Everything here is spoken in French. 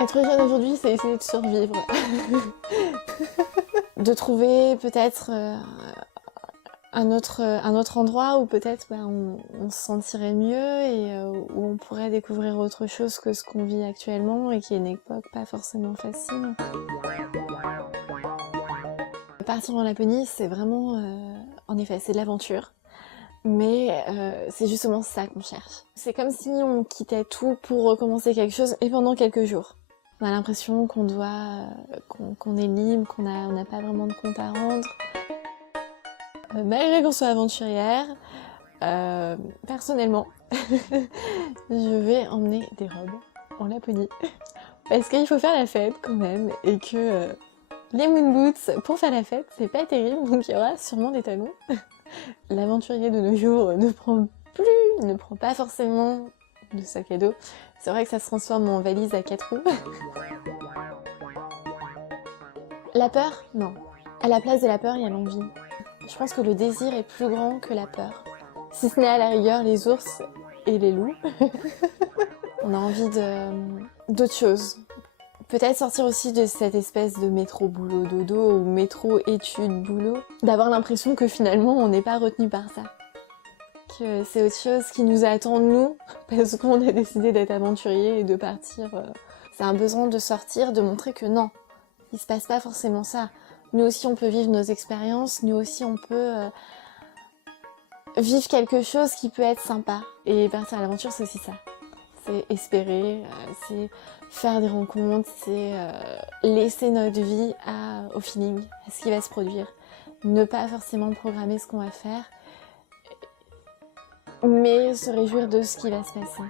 Être jeune aujourd'hui, c'est essayer de survivre. De trouver peut-être un autre endroit où peut-être on se sentirait mieux et où on pourrait découvrir autre chose que ce qu'on vit actuellement et qui est une époque pas forcément facile. Partir en Laponie, c'est vraiment, en effet, c'est de l'aventure. Mais c'est justement ça qu'on cherche. C'est comme si on quittait tout pour recommencer quelque chose et pendant quelques jours. On a l'impression qu'on doit, qu'on est libre, on n'a pas vraiment de compte à rendre. Malgré qu'on soit aventurière, personnellement, je vais emmener des robes en Laponie. Parce qu'il faut faire la fête quand même et que les moon boots pour faire la fête, c'est pas terrible, donc il y aura sûrement des talons. L'aventurier de nos jours ne prend pas forcément de sac à dos. C'est vrai que ça se transforme en valise à 4 roues. La peur? Non. À la place de la peur, il y a l'envie. Je pense que le désir est plus grand que la peur. Si ce n'est à la rigueur les ours et les loups. On a envie d'autre chose. Peut-être sortir aussi de cette espèce de métro boulot dodo ou métro études boulot. D'avoir l'impression que finalement on n'est pas retenu par ça. Que c'est autre chose qui nous attend nous, parce qu'on a décidé d'être aventurier et de partir. C'est un besoin de sortir, de montrer que non, il se passe pas forcément ça. Nous aussi on peut vivre nos expériences, nous aussi on peut vivre quelque chose qui peut être sympa. Et partir à l'aventure c'est aussi ça. C'est espérer, c'est faire des rencontres, c'est laisser notre vie au feeling, à ce qui va se produire. Ne pas forcément programmer ce qu'on va faire, mais se réjouir de ce qui va se passer.